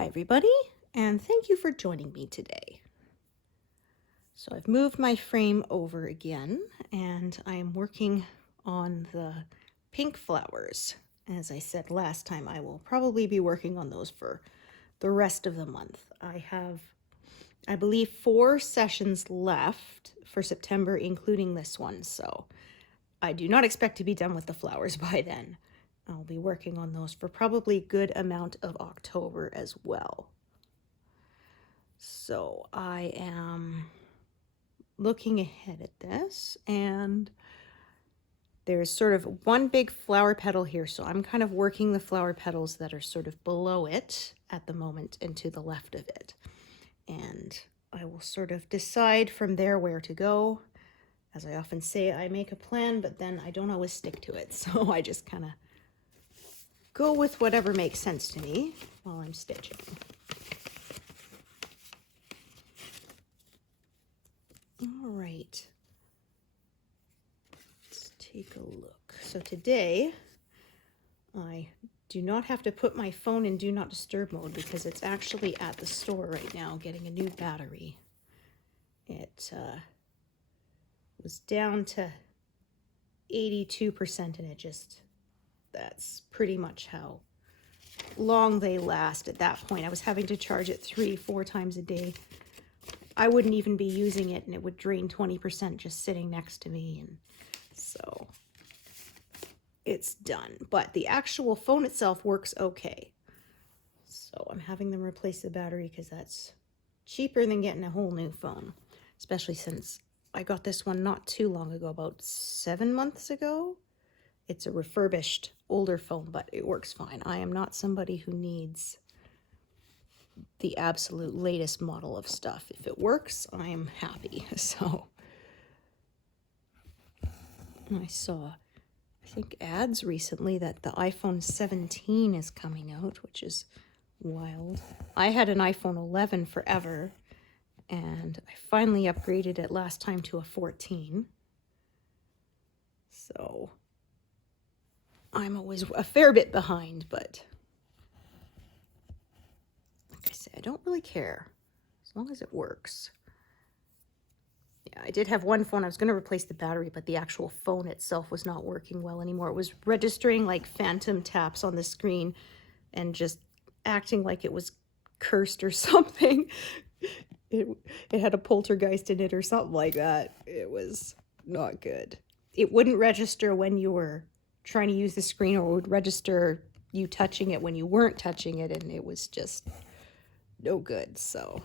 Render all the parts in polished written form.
Hi everybody, and thank you for joining me today. So I've moved my frame over again, and I am working on the pink flowers. As I said last time, I will probably be working on those for the rest of the month. I have, I believe, 4 sessions left for September, including this one, so I do not expect to be done with the flowers by then. I'll be working on those for probably a good amount of October as well. So I am looking ahead at this, and there's sort of one big flower petal here, so I'm kind of working the flower petals that are sort of below it at the moment and to the left of it. And I will sort of decide from there where to go. As I often say, I make a plan, but then I don't always stick to it, so I just kind of go with whatever makes sense to me while I'm stitching. All right, let's take a look. So today, I do not have to put my phone in do not disturb mode because it's actually at the store right now getting a new battery. It was down to 82% and that's pretty much how long they last at that point. I was having to charge it 3-4 times a day. I wouldn't even be using it and it would drain 20% just sitting next to me, and so it's done. But the actual phone itself works okay. So I'm having them replace the battery because that's cheaper than getting a whole new phone, especially since I got this one not too long ago, about 7 months ago. It's a refurbished older phone, but it works fine. I am not somebody who needs the absolute latest model of stuff. If it works, I am happy. So I saw, I think, ads recently that the iPhone 17 is coming out, which is wild. I had an iPhone 11 forever, and I finally upgraded it last time to a 14. So I'm always a fair bit behind, but like I say, I don't really care as long as it works. Yeah, I did have one phone. I was going to replace the battery, but the actual phone itself was not working well anymore. It was registering like phantom taps on the screen and just acting like it was cursed or something. It had a poltergeist in it or something like that. It was not good. It wouldn't register when you were trying to use the screen, or it would register you touching it when you weren't touching it, and it was just no good. So,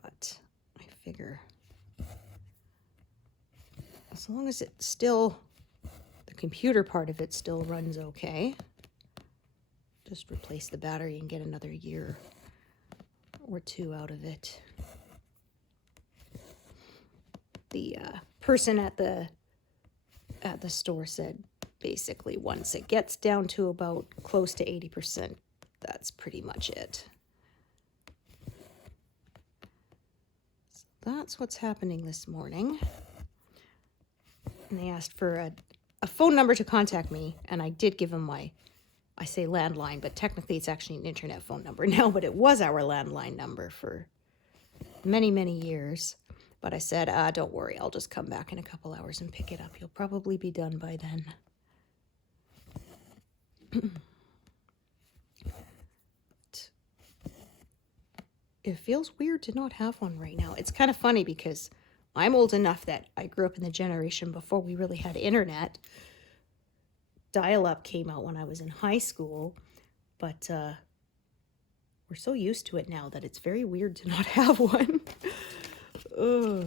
but I figure as long as it still, the computer part of it still runs okay, just replace the battery and get another year or 2 out of it. The person at the store said basically once it gets down to about close to 80%, that's pretty much it. So that's what's happening this morning. And they asked for a phone number to contact me, and I did give them my, I say landline, but technically it's actually an internet phone number now, but it was our landline number for many, many years. But I said, don't worry, I'll just come back in a couple hours and pick it up. You'll probably be done by then. It feels weird to not have one right now. It's kind of funny because I'm old enough that I grew up in the generation before we really had internet. Dial-up came out when I was in high school, but we're so used to it now that it's very weird to not have one. Oh,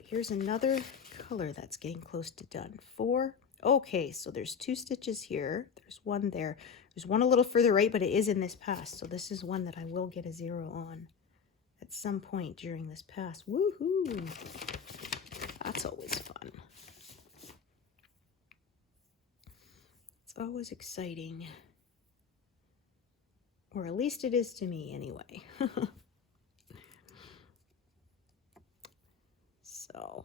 here's another color that's getting close to done. 4. Okay, so there's 2 stitches here. There's one there. There's one a little further right, but it is in this pass. So this is one that I will get a 0 on at some point during this pass. Woohoo! That's always fun. It's always exciting. Or at least it is to me anyway. So,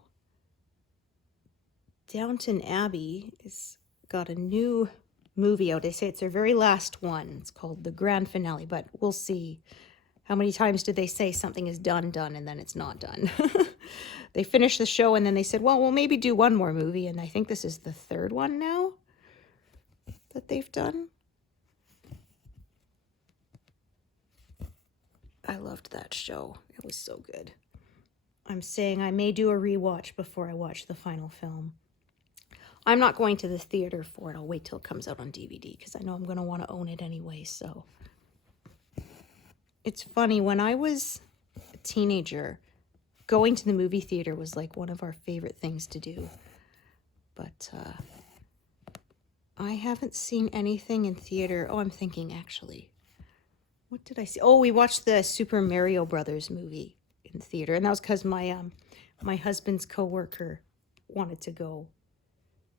Downton Abbey has got a new movie out. They say it's their very last one. It's called the grand finale, but we'll see. How many times did they say something is done, and then it's not done? They finished the show and then they said, well, we'll maybe do one more movie. And I think this is the third one now that they've done. I loved that show. It was so good. I'm saying I may do a rewatch before I watch the final film. I'm not going to the theater for it. I'll wait till it comes out on DVD because I know I'm going to want to own it anyway. So it's funny, when I was a teenager, going to the movie theater was like one of our favorite things to do. But I haven't seen anything in theater. Oh, I'm thinking actually. What did I see? Oh, we watched the Super Mario Brothers movie in theater. And that was because my husband's coworker wanted to go.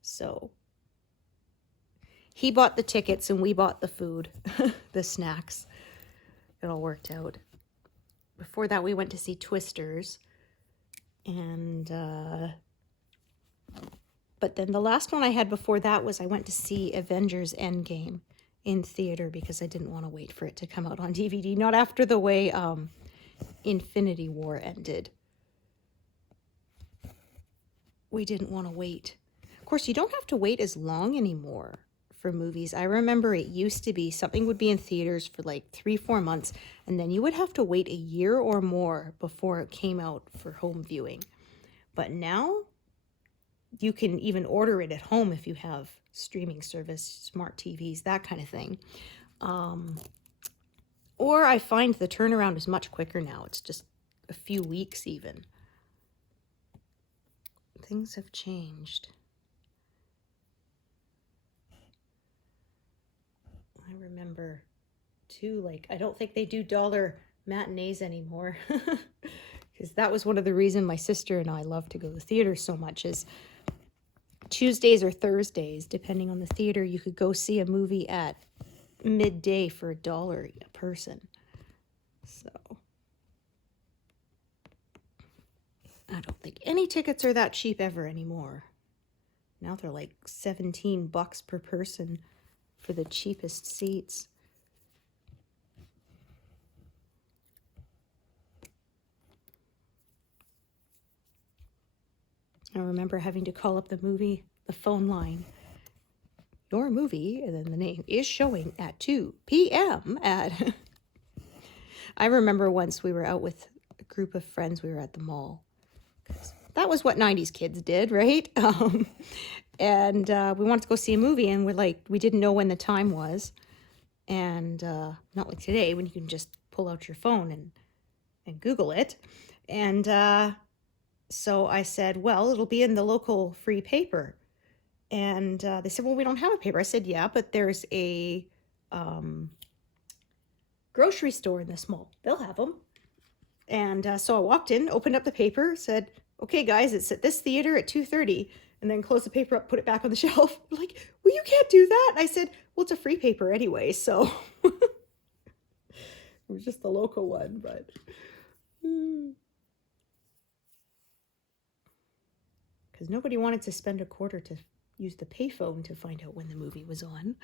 So he bought the tickets and we bought the food, the snacks. It all worked out. Before that, we went to see Twisters. And, but then the last one I had before that was I went to see Avengers Endgame in theater because I didn't want to wait for it to come out on DVD. Not after the way Infinity War ended. We didn't want to wait. Of course, you don't have to wait as long anymore for movies. I remember it used to be something would be in theaters for like 3-4 months, and then you would have to wait a year or more before it came out for home viewing. But now you can even order it at home if you have streaming service, smart TVs, that kind of thing. Or I find the turnaround is much quicker now. It's just a few weeks even. Things have changed. I remember too, like, I don't think they do dollar matinees anymore. Because that was one of the reasons my sister and I love to go to the theater so much, is Tuesdays or Thursdays, depending on the theater, you could go see a movie at midday for $1 a person. So I don't think any tickets are that cheap ever anymore. Now they're like $17 per person for the cheapest seats. I remember having to call up the phone line. Your movie, and then the name, is showing at 2 p.m. at... I remember once we were out with a group of friends. We were at the mall. That was what 90s kids did, right? And we wanted to go see a movie, and we didn't know when the time was. And not like today, when you can just pull out your phone and Google it. And so I said, well, it'll be in the local free paper. And they said, well, we don't have a paper. I said, yeah, but there's a grocery store in this mall. They'll have them. And so I walked in, opened up the paper, said, okay, guys, it's at this theater at 2:30. And then closed the paper up, put it back on the shelf. Like, well, you can't do that. And I said, well, it's a free paper anyway, so. It was just the local one, but. Because nobody wanted to spend a quarter to use the payphone to find out when the movie was on.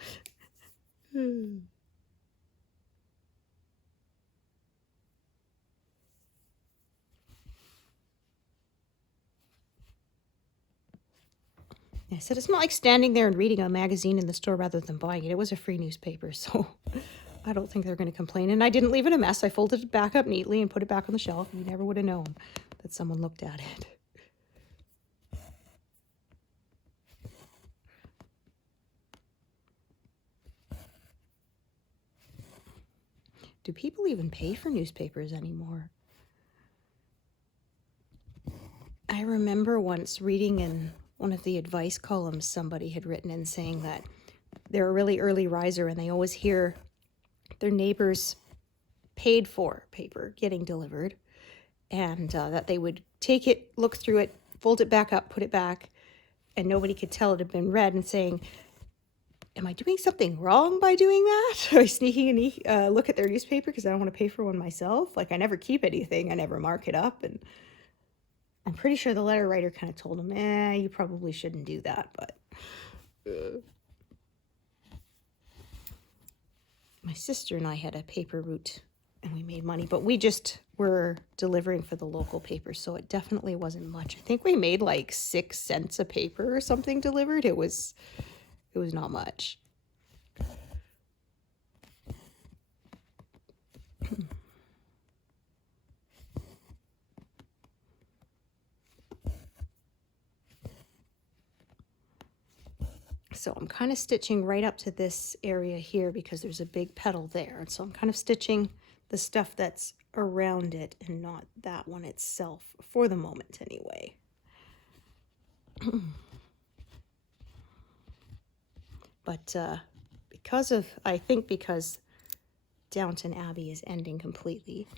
I said, it's not like standing there and reading a magazine in the store rather than buying it. It was a free newspaper, so I don't think they're going to complain. And I didn't leave it a mess. I folded it back up neatly and put it back on the shelf. You never would have known that someone looked at it. Do people even pay for newspapers anymore? I remember once reading in one of the advice columns somebody had written in saying that they're a really early riser and they always hear their neighbors' paid for paper getting delivered, and that they would take it, look through it, fold it back up, put it back, and nobody could tell it had been read, and saying, am I doing something wrong by doing that? By sneaking a look at their newspaper because I don't want to pay for one myself? Like, I never keep anything. I never mark it up. And I'm pretty sure the letter writer kind of told him, you probably shouldn't do that, but... my sister and I had a paper route and we made money, but we just were delivering for the local paper, so it definitely wasn't much. I think we made like 6 cents a paper or something delivered. It was not much. So I'm kind of stitching right up to this area here because there's a big petal there. And so I'm kind of stitching the stuff that's around it and not that one itself for the moment anyway. But I think because Downton Abbey is ending completely,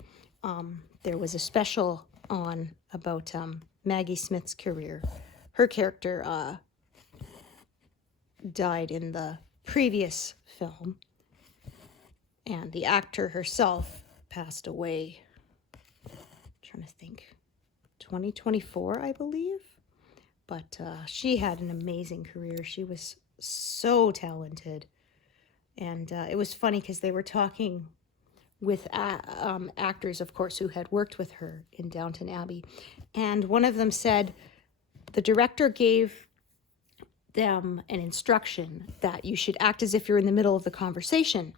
there was a special on about Maggie Smith's career. Her character died in the previous film, and the actor herself passed away, I'm trying to think, 2024, I believe. But she had an amazing career. She was so talented. And it was funny because they were talking with actors, of course, who had worked with her in Downton Abbey. And one of them said the director gave them an instruction that you should act as if you're in the middle of the conversation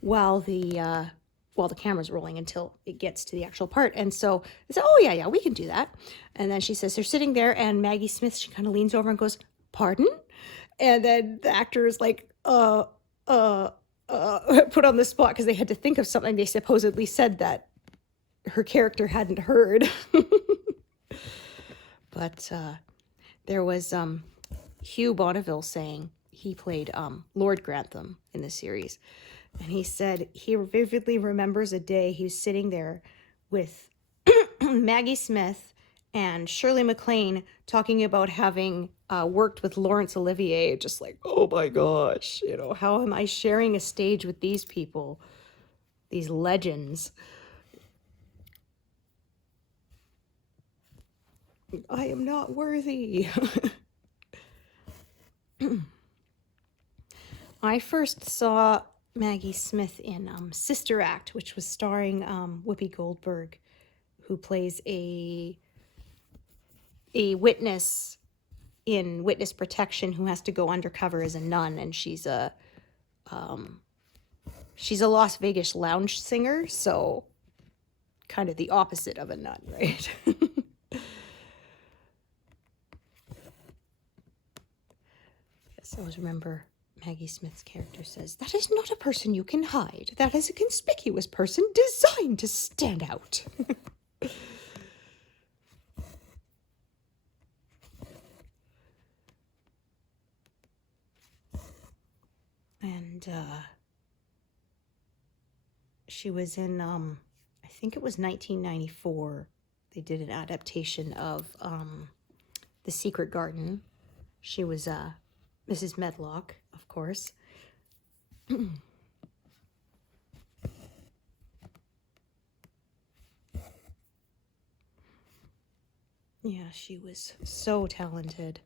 while the camera's rolling until it gets to the actual part. And so they said, oh, yeah, we can do that. And then she says they're sitting there, and Maggie Smith, she kind of leans over and goes, pardon? And then the actor is like, put on the spot because they had to think of something they supposedly said that her character hadn't heard. But there was Hugh Bonneville saying he played Lord Grantham in the series. And he said he vividly remembers a day he was sitting there with Maggie Smith and Shirley MacLaine talking about having worked with Laurence Olivier. Just like, oh my gosh, how am I sharing a stage with these people, these legends? I am not worthy. I first saw Maggie Smith in Sister Act, which was starring Whoopi Goldberg, who plays a witness in witness protection who has to go undercover as a nun, and she's a Las Vegas lounge singer, so kind of the opposite of a nun, right? Yes, I always remember Maggie Smith's character says, that is not a person you can hide. That is a conspicuous person designed to stand out. And she was in, I think it was 1994. They did an adaptation of The Secret Garden. She was Mrs. Medlock, of course. Yeah, she was so talented.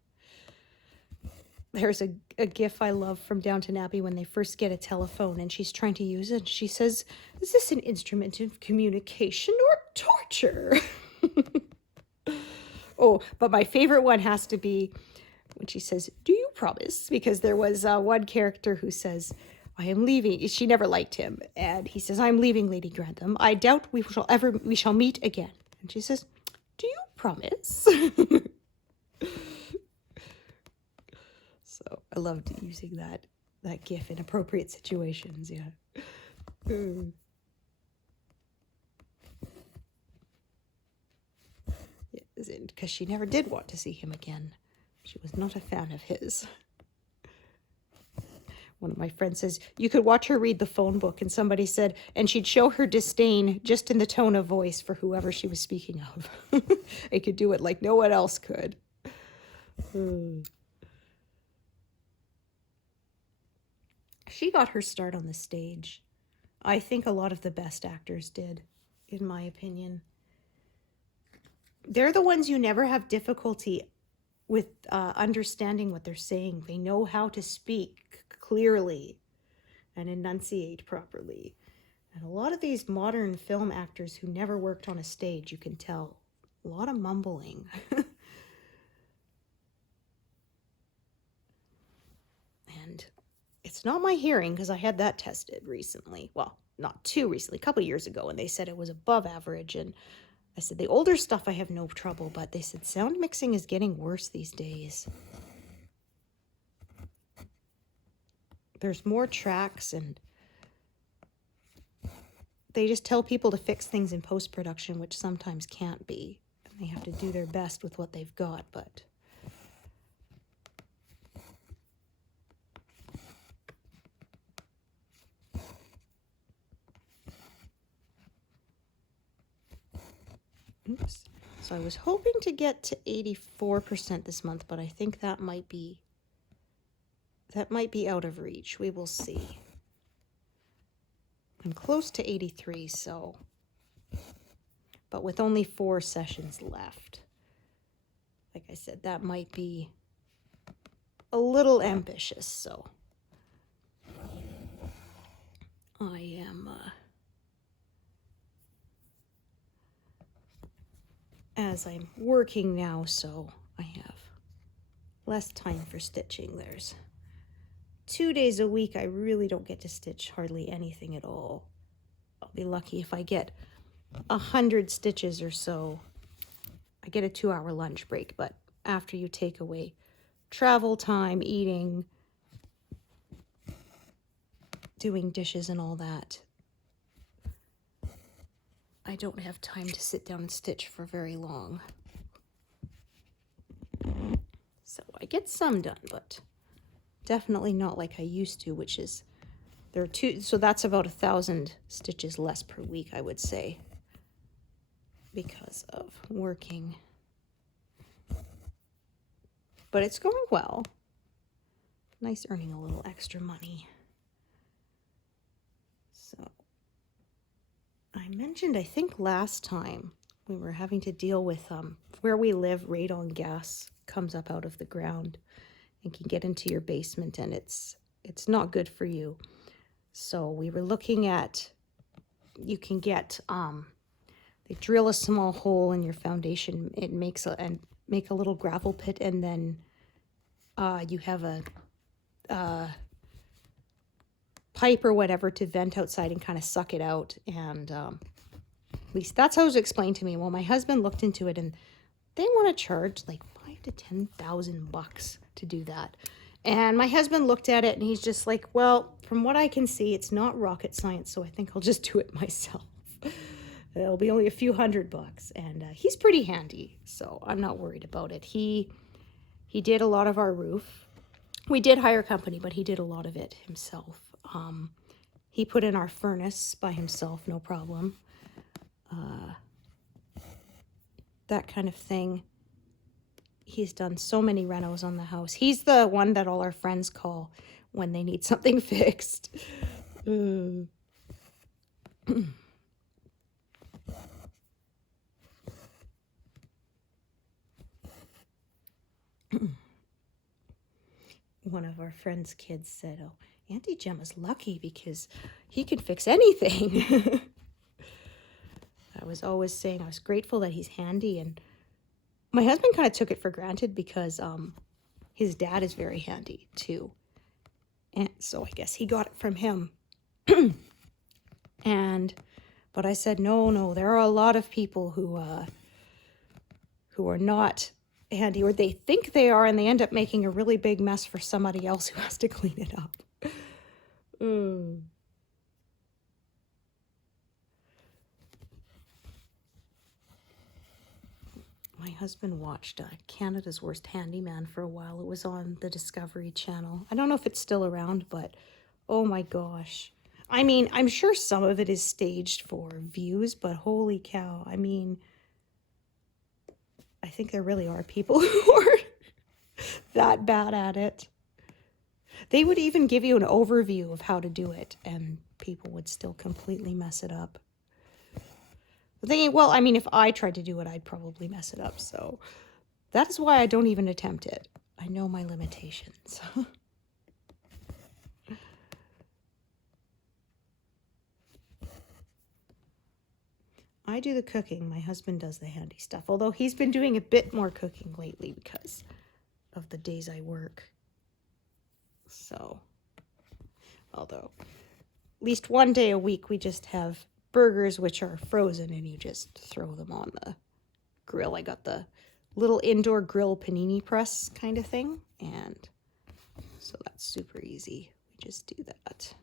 There's a gif I love from Downton Abbey when they first get a telephone and she's trying to use it. She says, is this an instrument of communication or torture? Oh, but my favorite one has to be when she says, do you promise? Because there was one character who says, I am leaving. She never liked him. And he says, I'm leaving, Lady Grantham. I doubt we shall meet again. And she says, do you promise? So I loved using that gif in appropriate situations, yeah. Because she never did want to see him again. She was not a fan of his. One of my friends says, you could watch her read the phone book, and somebody said, and she'd show her disdain just in the tone of voice for whoever she was speaking of. It could do it like no one else could. She got her start on the stage. I think a lot of the best actors did, in my opinion. They're the ones you never have difficulty with understanding what they're saying. They know how to speak clearly and enunciate properly. And a lot of these modern film actors who never worked on a stage, you can tell, a lot of mumbling. And it's not my hearing, because I had that tested recently. Well, not too recently, a couple of years ago, and they said it was above average. And I said, the older stuff I have no trouble, but they said sound mixing is getting worse these days. There's more tracks, and they just tell people to fix things in post-production, which sometimes can't be. And they have to do their best with what they've got, but... Oops. So I was hoping to get to 84% this month, but I think that might be out of reach. We will see. I'm close to 83, so, but with only 4 sessions left. Like I said, that might be a little ambitious, so I am as I'm working now, so I have less time for stitching. There's 2 days a week I really don't get to stitch hardly anything at all. I'll be lucky if I get 100 stitches or so. I get a 2-hour lunch break, but after you take away travel time, eating, doing dishes and all that, I don't have time to sit down and stitch for very long. So I get some done, but definitely not like I used to, which is, there are 2, so that's about 1,000 stitches less per week, I would say, because of working. But it's going well. Nice earning a little extra money. So I mentioned, I think last time, we were having to deal with where we live, radon gas comes up out of the ground and can get into your basement, and it's not good for you. So we were looking at, you can get they drill a small hole in your foundation. It makes make a little gravel pit, and then you have a pipe or whatever to vent outside and kind of suck it out. And at least that's how it was explained to me. Well, my husband looked into it, and they want to charge like $5,000 to $10,000 to do that. And my husband looked at it, and he's just like, well, from what I can see, it's not rocket science, so I think I'll just do it myself. It'll be only a few $100, and he's pretty handy, so I'm not worried about it. He did a lot of our roof. We did hire a company, but he did a lot of it himself. He put in our furnace by himself, no problem. That kind of thing. He's done so many renos on the house. He's the one that all our friends call when they need something fixed. One of our friends' kids said, oh, Auntie Gemma's lucky because he can fix anything. I was always saying I was grateful that he's handy, and my husband kind of took it for granted because his dad is very handy too. And so I guess he got it from him. But I said, no, there are a lot of people who are not handy, or they think they are, and they end up making a really big mess for somebody else who has to clean it up. My husband watched Canada's Worst Handyman for a while. It was on the Discovery Channel. I don't know if it's still around, but oh my gosh. I mean, I'm sure some of it is staged for views, but holy cow. I mean, I think there really are people who are that bad at it. They would even give you an overview of how to do it, and people would still completely mess it up. Thinking, well, I mean, if I tried to do it, I'd probably mess it up. So that's why I don't even attempt it. I know my limitations. I do the cooking. My husband does the handy stuff. Although he's been doing a bit more cooking lately because of the days I work. So, although at least one day a week we just have burgers, which are frozen, and you just throw them on the grill. I got the little indoor grill panini press kind of thing, and so that's super easy. We just do that.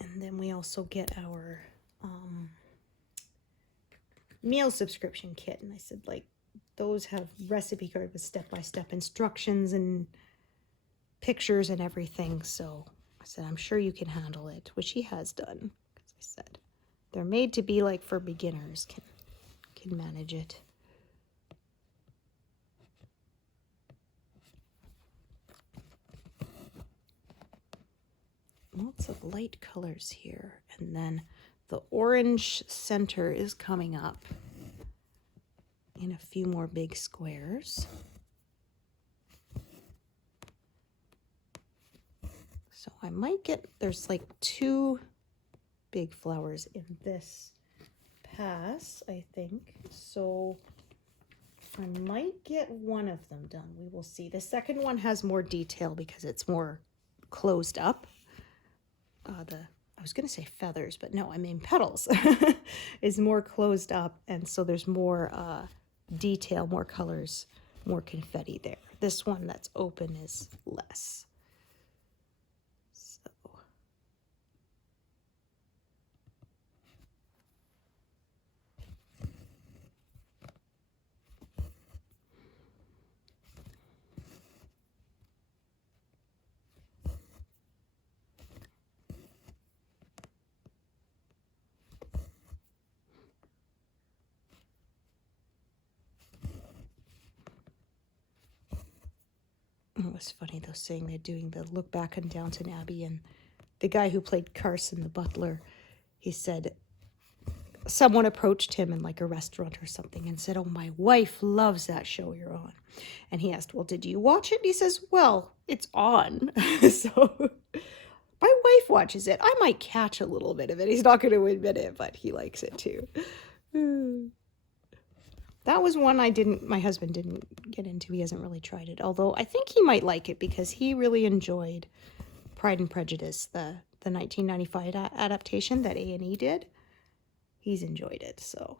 And then we also get our meal subscription kit, and I said, like, those have recipe card with step-by-step instructions and pictures and everything. So I said, I'm sure you can handle it, which he has done, because I said they're made to be like for beginners, can manage it. Lots of light colors here, and then the orange center is coming up in a few more big squares. So I might get, there's like 2 big flowers in this pass, I think. So I might get one of them done. We will see. The second one has more detail because it's more closed up. I was going to say feathers, but no, I mean petals is more closed up. And so there's more detail, more colors, more confetti there. This one that's open is less. So it was funny though, saying they're doing the look back on Downton Abbey, and the guy who played Carson, the butler, he said someone approached him in like a restaurant or something and said, "Oh, my wife loves that show you're on." And he asked, "Well, did you watch it?" And he says, "Well, it's on." So my wife watches it. I might catch a little bit of it. He's not going to admit it, but he likes it too. That was one my husband didn't get into. He hasn't really tried it, although I think he might like it because he really enjoyed Pride and Prejudice, the 1995 adaptation that A&E did. He's enjoyed it, so.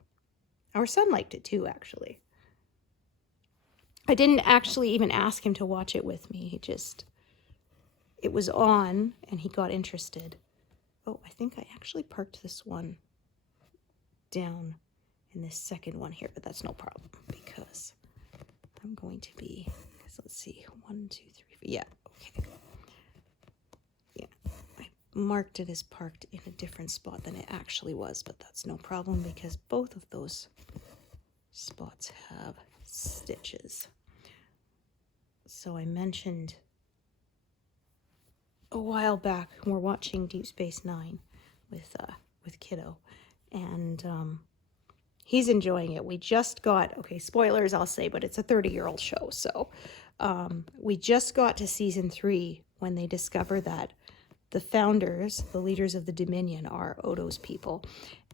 Our son liked it too, actually. I didn't actually even ask him to watch it with me. It was on, and he got interested. Oh, I think I actually parked this one down in this second one here, but that's no problem because I'm going to be, let's see, 1, 2, 3, 4, yeah, okay. Yeah, I marked it as parked in a different spot than it actually was, but that's no problem because both of those spots have stitches. So I mentioned a while back, we're watching Deep Space Nine with Kiddo, and he's enjoying it. We just got, okay, spoilers I'll say, but it's a 30-year-old show, so we just got to season 3 when they discover that the founders, the leaders of the Dominion, are Odo's people.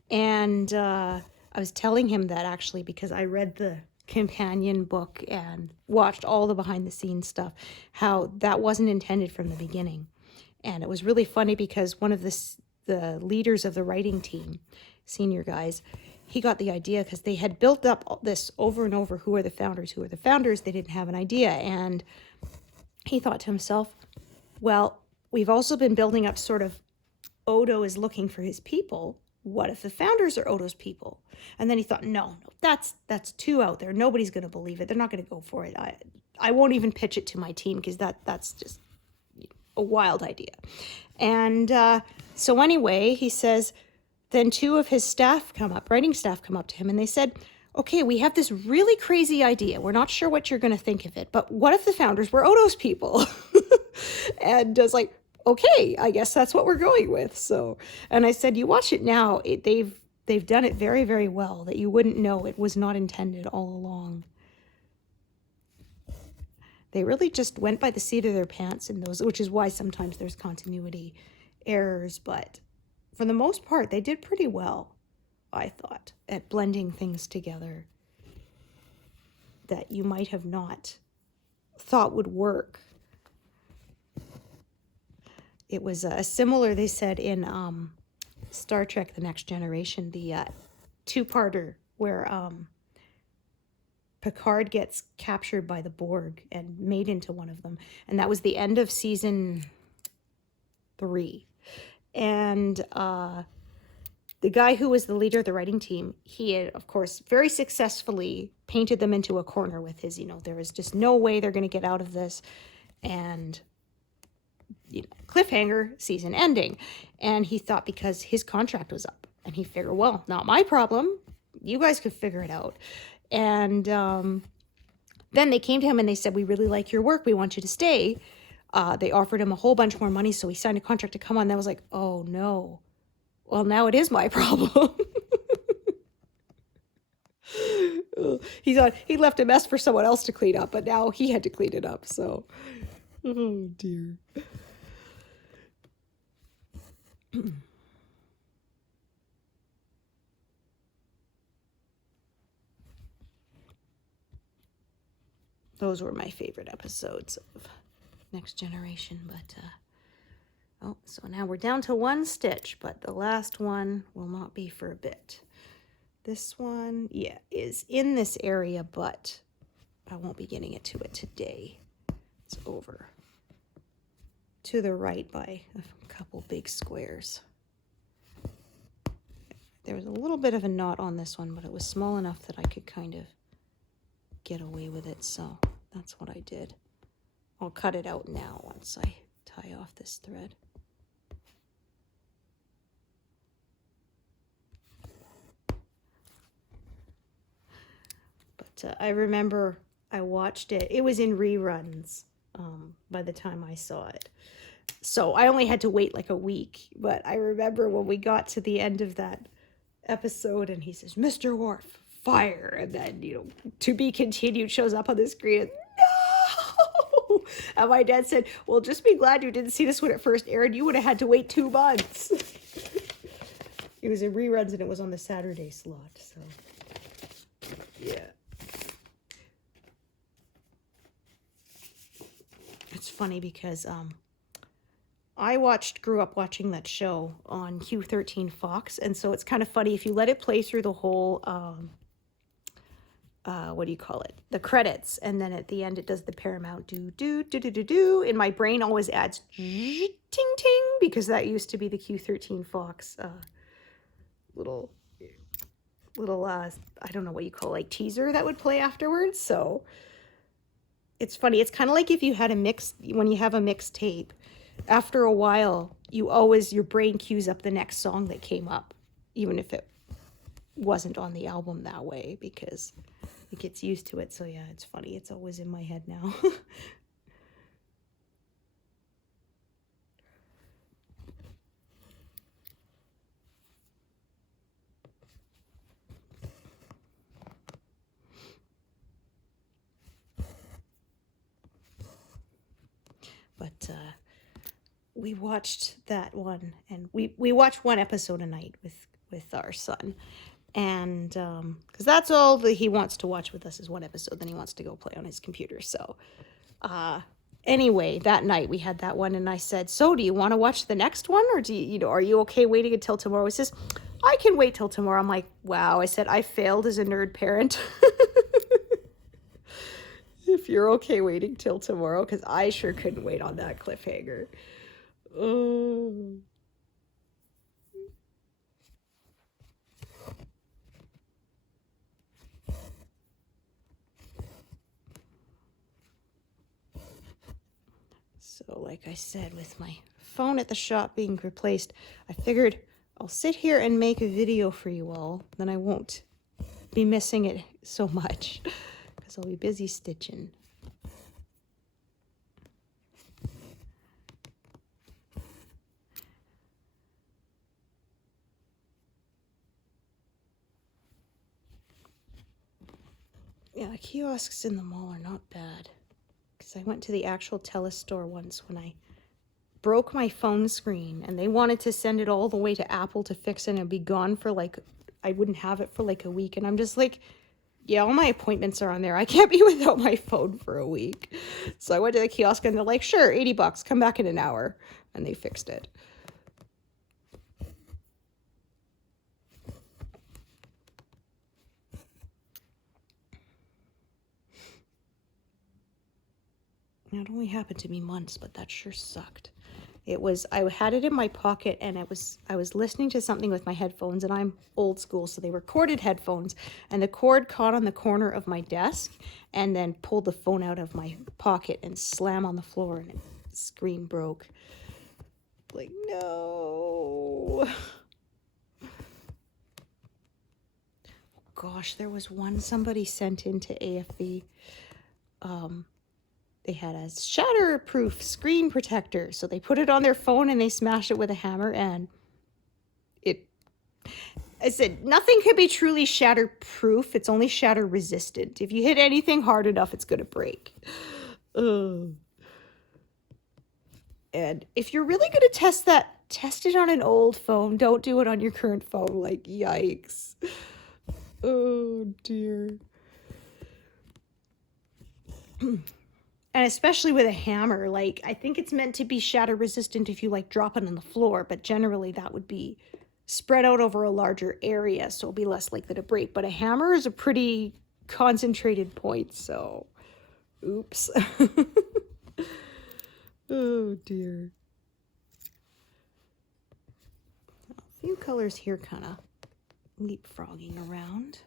And I was telling him that actually because I read the companion book and watched all the behind-the-scenes stuff, how that wasn't intended from the beginning. And it was really funny because one of the leaders of the writing team, senior guys, he got the idea because they had built up this over and over, who are the founders, who are the founders? They didn't have an idea. And he thought to himself, well, we've also been building up sort of Odo is looking for his people. What if the founders are Odo's people? And then he thought, no, that's too out there. Nobody's going to believe it. They're not going to go for it. I won't even pitch it to my team because that's just a wild idea. And so anyway, he says, then 2 of his writing staff come up to him and they said, okay, we have this really crazy idea. We're not sure what you're going to think of it, but what if the founders were Odo's people? And I was like, okay, I guess that's what we're going with. So, and I said, you watch it now, they've done it very, very well that you wouldn't know it was not intended all along. They really just went by the seat of their pants in those, which is why sometimes there's continuity errors. But for the most part, they did pretty well, I thought, at blending things together that you might have not thought would work. It was similar, they said, in Star Trek The Next Generation, the two-parter where Picard gets captured by the Borg and made into one of them. And that was the end of season 3. And the guy who was the leader of the writing team, he had, of course, very successfully painted them into a corner with his, there is just no way they're going to get out of this. And, cliffhanger, season ending. And he thought because his contract was up. And he figured, well, not my problem. You guys could figure it out. And then they came to him and they said, we really like your work. We want you to stay. They offered him a whole bunch more money. So he signed a contract to come on. That was like, oh, no. Well, now it is my problem. He thought he left a mess for someone else to clean up, but now he had to clean it up. So, oh, dear. Those were my favorite episodes of Next Generation, but oh, so now we're down to one stitch, but the last one will not be for a bit. This one, yeah, is in this area, but I won't be getting it to it today. It's over to the right by a couple big squares. There was a little bit of a knot on this one, but it was small enough that I could kind of get away with it, so that's what I did. I'll cut it out now once I tie off this thread. But I remember I watched it. It was in reruns by the time I saw it. So I only had to wait like a week. But I remember when we got to the end of that episode and he says, Mr. Worf, fire. And then, to be continued shows up on the screen. And, no! And my dad said, well, just be glad you didn't see this when it first aired. You would have had to wait 2 months. It was in reruns and it was on the Saturday slot. So, yeah. It's funny because I grew up watching that show on Q13 Fox, and so it's kind of funny if you let it play through the whole, what do you call it? The credits, and then at the end it does the Paramount do, and my brain always adds ting ting because that used to be the Q13 Fox little I don't know what you call it, like teaser that would play afterwards. So it's funny. It's kind of like if you had when you have a mixtape, after a while, your brain cues up the next song that came up, even if it wasn't on the album that way, because it gets used to it. So yeah, it's funny. It's always in my head now. But we watched that one, and we watched one episode a night with our son, and because that's all that he wants to watch with us is one episode, then he wants to go play on his computer. So anyway, that night we had that one, and I said, so do you want to watch the next one, or are you okay waiting until tomorrow? He says, I can wait till tomorrow. I'm like, wow. I said, I failed as a nerd parent. If you're okay waiting till tomorrow, because I sure couldn't wait on that cliffhanger. Oh. So like I said, with my phone at the shop being replaced, I figured I'll sit here and make a video for you all. Then I won't be missing it so much because I'll be busy stitching. Yeah, kiosks in the mall are not bad. because I went to the actual Telus store once when I broke my phone screen, and they wanted to send it all the way to Apple to fix it, and it'd be gone for like, I wouldn't have it for like a week. And I'm just like, yeah, all my appointments are on there. I can't be without my phone for a week. So I went to the kiosk and they're like, sure, $80, come back in an hour. And they fixed it. Now, it only happened to me once, but that sure sucked. It was, I had it in my pocket, and I was listening to something with my headphones, and I'm old school, so they were corded headphones, and the cord caught on the corner of my desk and then pulled the phone out of my pocket and slammed on the floor, and the screen broke. Like, no. Gosh, there was one somebody sent into AFV. They had a shatterproof screen protector. So they put it on their phone and they smashed it with a hammer, and I said, nothing could be truly shatterproof. It's only shatter resistant. If you hit anything hard enough, it's going to break. And if you're really going to test that, test it on an old phone. Don't do it on your current phone. Like, yikes. Oh, dear. And especially with a hammer, like, I think it's meant to be shatter resistant if you like drop it on the floor, but generally that would be spread out over a larger area, so it'll be less likely to break. But a hammer is a pretty concentrated point, so oops. Oh dear. A few colors here kind of leapfrogging around.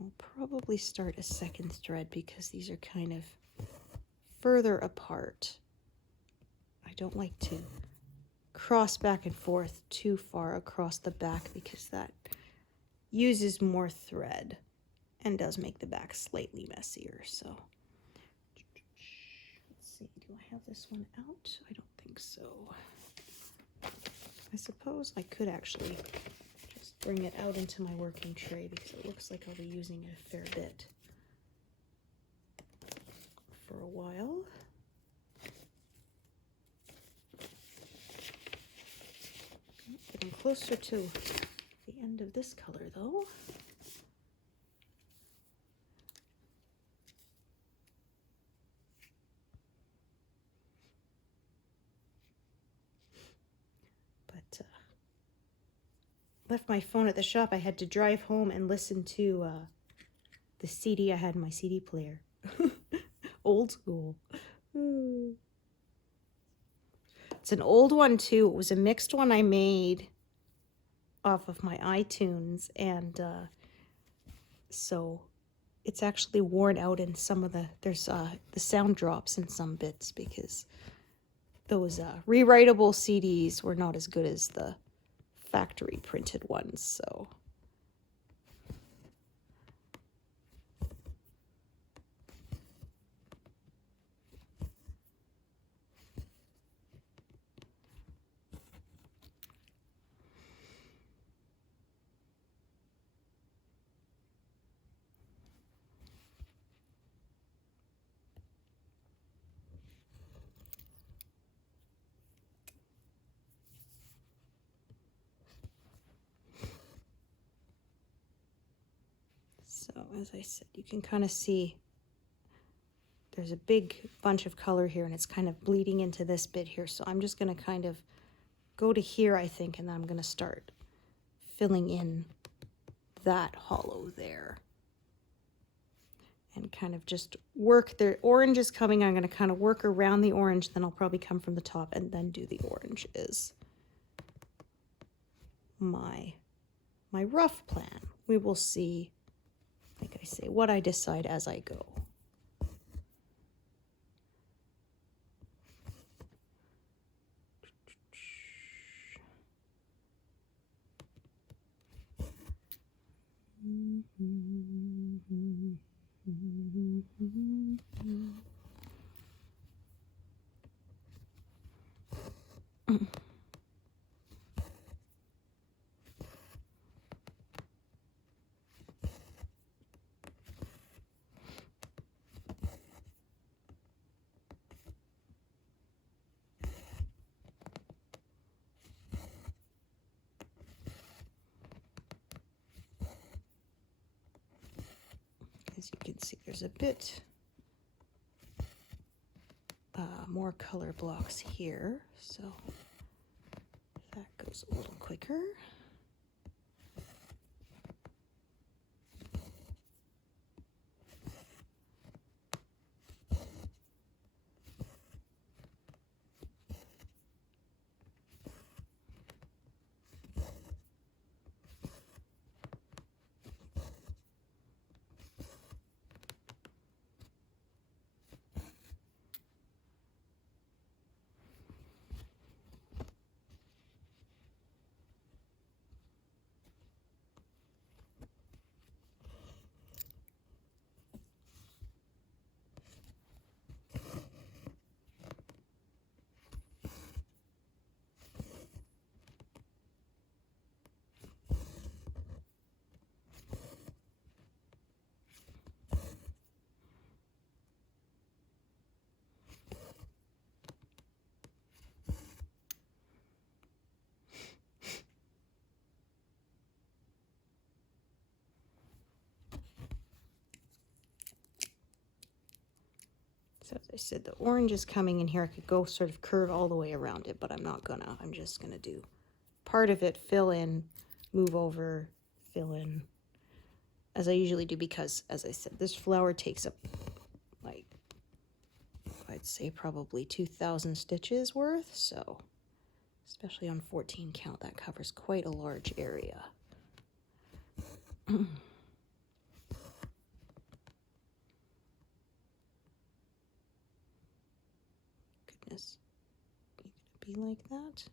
We'll probably start a second thread because these are kind of further apart. I don't like to cross back and forth too far across the back because that uses more thread and does make the back slightly messier. So let's see, do I have this one out? I don't think so. I suppose I could actually bring it out into my working tray because it looks like I'll be using it a fair bit for a while. Getting closer to the end of this color though. But left my phone at the shop. I had to drive home and listen to the CD I had in my CD player. Old school. It's an old one too. It was a mixed one I made off of my iTunes, and so it's actually worn out in some of there's the sound drops in some bits because those rewritable CDs were not as good as the factory printed ones, so as I said, you can kind of see there's a big bunch of color here and it's kind of bleeding into this bit here. So I'm just going to kind of go to here, I think, and then I'm going to start filling in that hollow there. And kind of just work, the orange is coming, I'm going to kind of work around the orange, then I'll probably come from the top and then do the orange is my rough plan. We will see, like I say, what I decide as I go. As you can see, there's a bit more color blocks here, so that goes a little quicker. So as I said, the orange is coming in here. I could go sort of curve all the way around it, but I'm not gonna. I'm just gonna do part of it, fill in, move over, fill in, as I usually do, because, as I said, this flower takes up, like, I'd say probably 2,000 stitches worth, so especially on 14 count, that covers quite a large area. Goodness, you gonna be like that?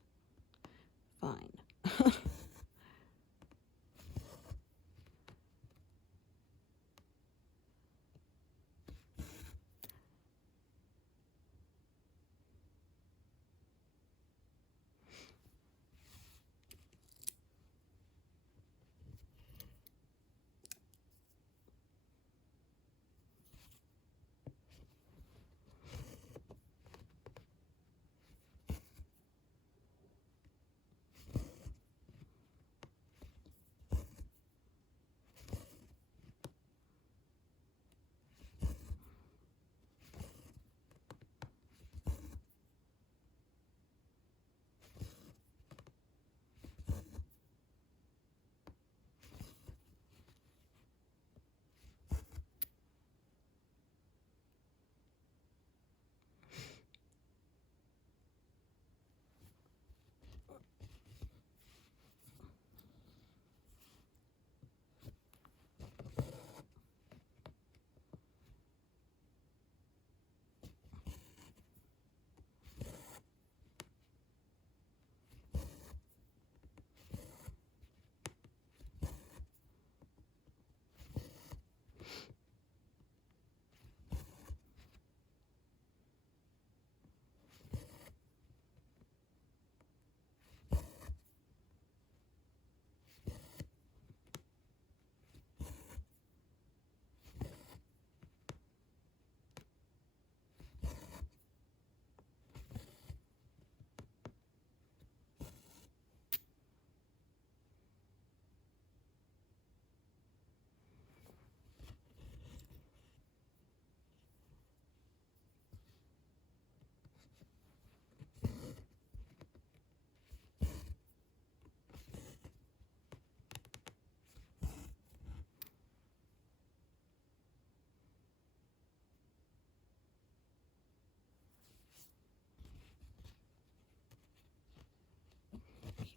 Fine.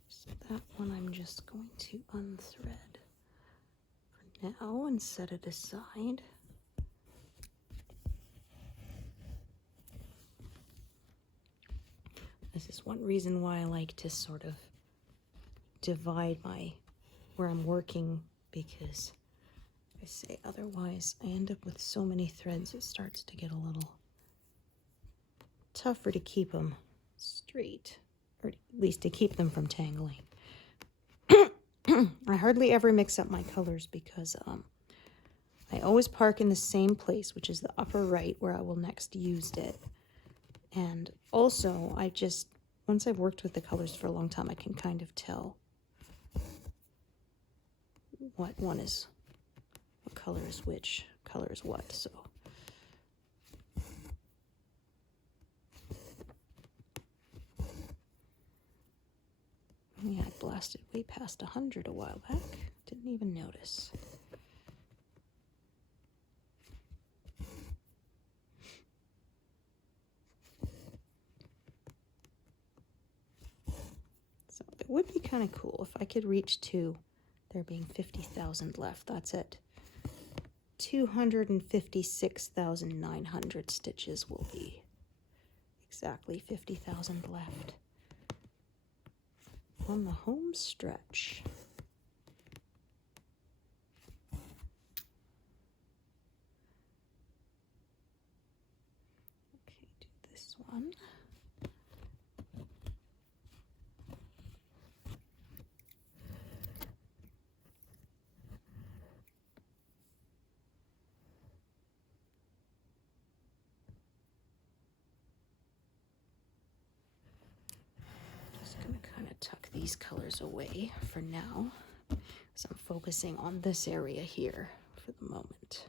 So that one I'm just going to unthread for now and set it aside. This is one reason why I like to sort of divide where I'm working, because I say otherwise I end up with so many threads it starts to get a little tougher to keep them straight, or at least to keep them from tangling. I hardly ever mix up my colors because I always park in the same place, which is the upper right where I will next use it. And also, once I've worked with the colors for a long time, I can kind of tell what color is which color is what, so. Yeah, I blasted way past 100 a while back. Didn't even notice. So it would be kind of cool if I could reach to there being 50,000 left. That's it. 256,900 stitches will be exactly 50,000 left on the home stretch. Okay, do this one. Tuck these colors away for now, so I'm focusing on this area here for the moment.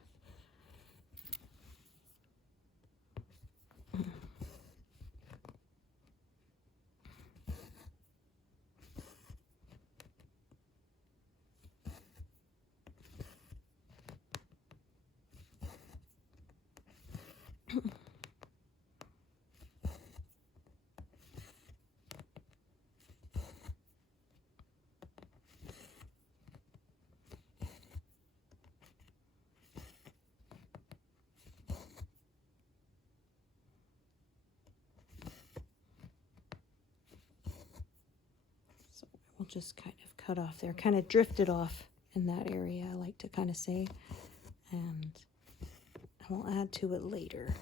We'll just kind of cut off there, kind of drifted off in that area, I like to kind of say, and I will add to it later.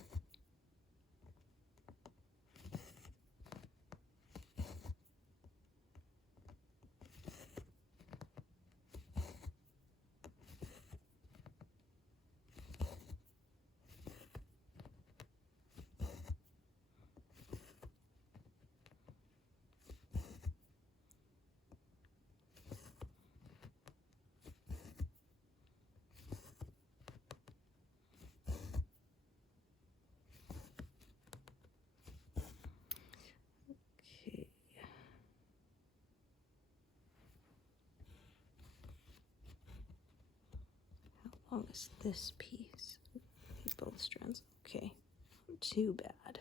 How long is this piece? Both strands. Okay, not too bad.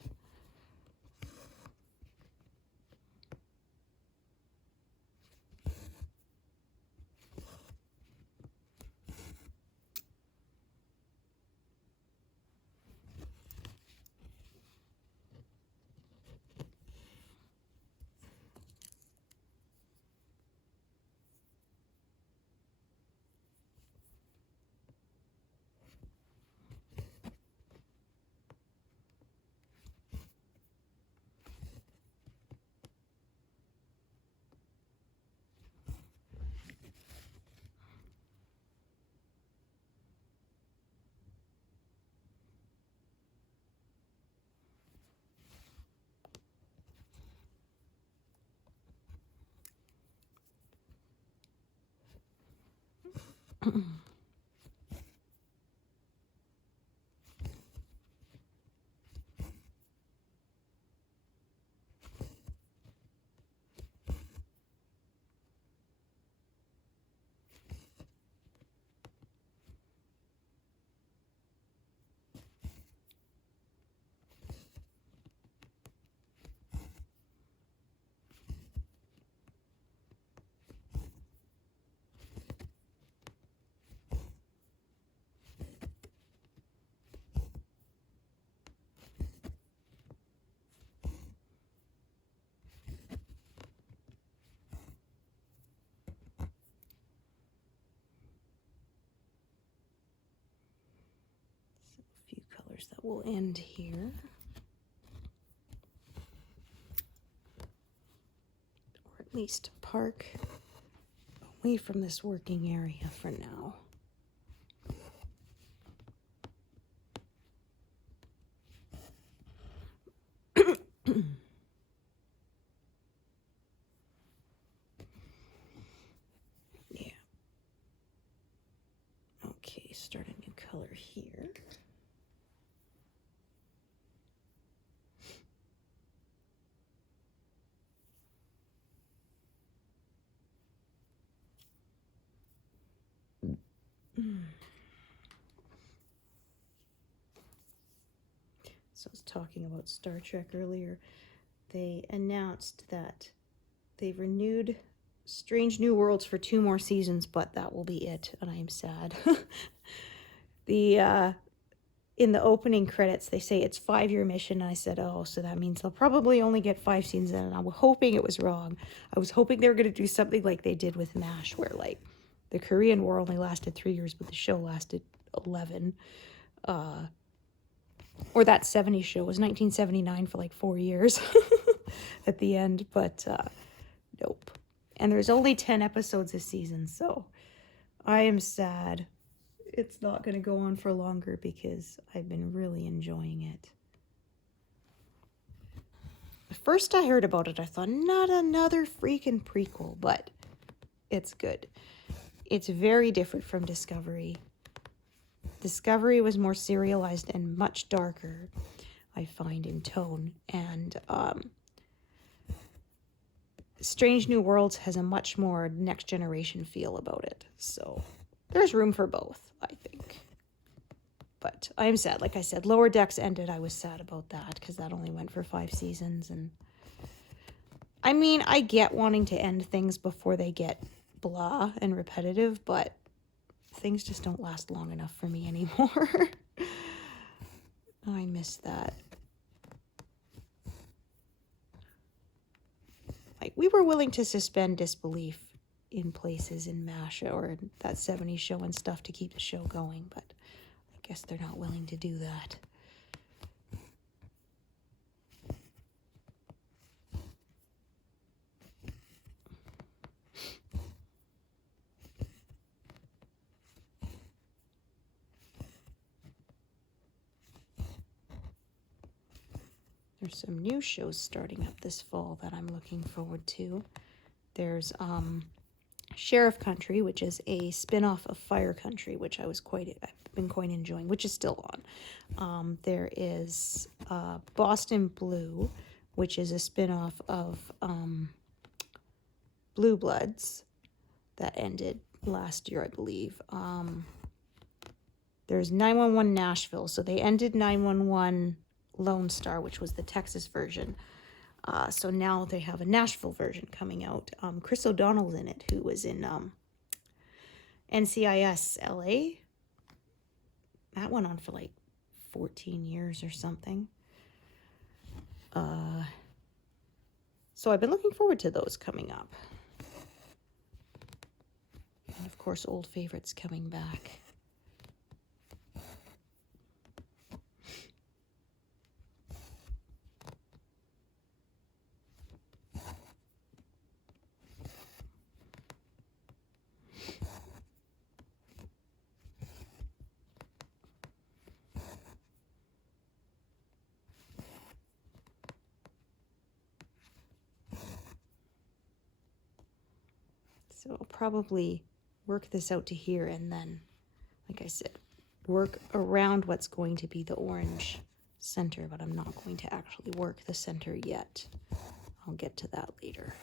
That will end here. Or at least park away from this working area for now. Yeah. Okay, start a new color here. So I was talking about Star Trek earlier. They announced that they've renewed Strange New Worlds for 2 more seasons, but that will be it, and I am sad. In the opening credits, they say it's 5-year mission. And I said, oh, so that means they'll probably only get 5 seasons. And I was hoping it was wrong. I was hoping they were going to do something like they did with MASH, where like the Korean War only lasted 3 years, but the show lasted 11. Or that 70s show was 1979 for like 4 years at the end, but nope. And there's only 10 episodes this season, so I am sad it's not going to go on for longer because I've been really enjoying it. First I heard about it, I thought, not another freaking prequel, but it's good. It's very different from Discovery. Discovery was more serialized and much darker, I find, in tone. And Strange New Worlds has a much more next generation feel about it. So there's room for both, I think. But I'm sad. Like I said, Lower Decks ended. I was sad about that because that only went for 5 seasons. And I mean, I get wanting to end things before they get blah and repetitive, but things just don't last long enough for me anymore. I miss that. Like, we were willing to suspend disbelief in places in MASH or that 70s show and stuff to keep the show going, but I guess they're not willing to do that. There's some new shows starting up this fall that I'm looking forward to. There's Sheriff Country, which is a spin-off of Fire Country, which I've been quite enjoying, which is still on. There is Boston Blue, which is a spin-off of Blue Bloods that ended last year, I believe. There's 911 Nashville, so they ended 911 Lone Star, which was the Texas version. So now they have a Nashville version coming out. Chris O'Donnell's in it, who was in NCIS LA. That went on for like 14 years or something. So I've been looking forward to those coming up. And of course, old favorites coming back. So I'll probably work this out to here and then, like I said, work around what's going to be the orange center, but I'm not going to actually work the center yet. I'll get to that later.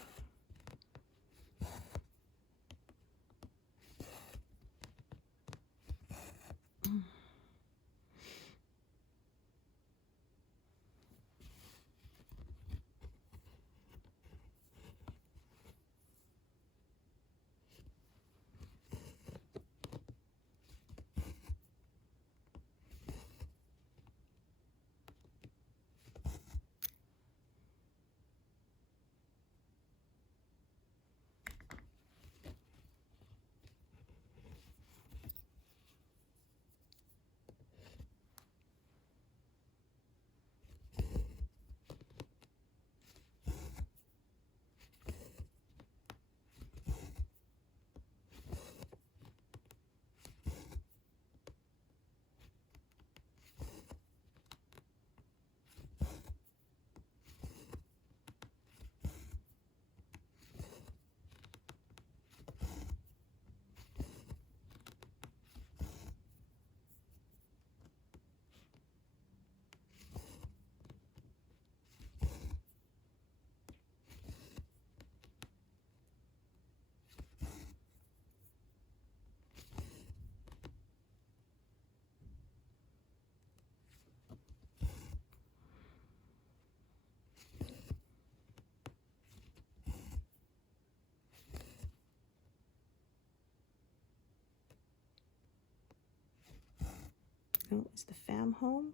Oh, is the fam home?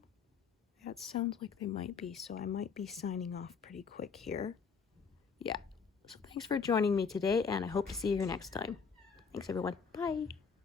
That sounds like they might be, so I might be signing off pretty quick here. Yeah, so thanks for joining me today, and I hope to see you here next time. Thanks, everyone. Bye.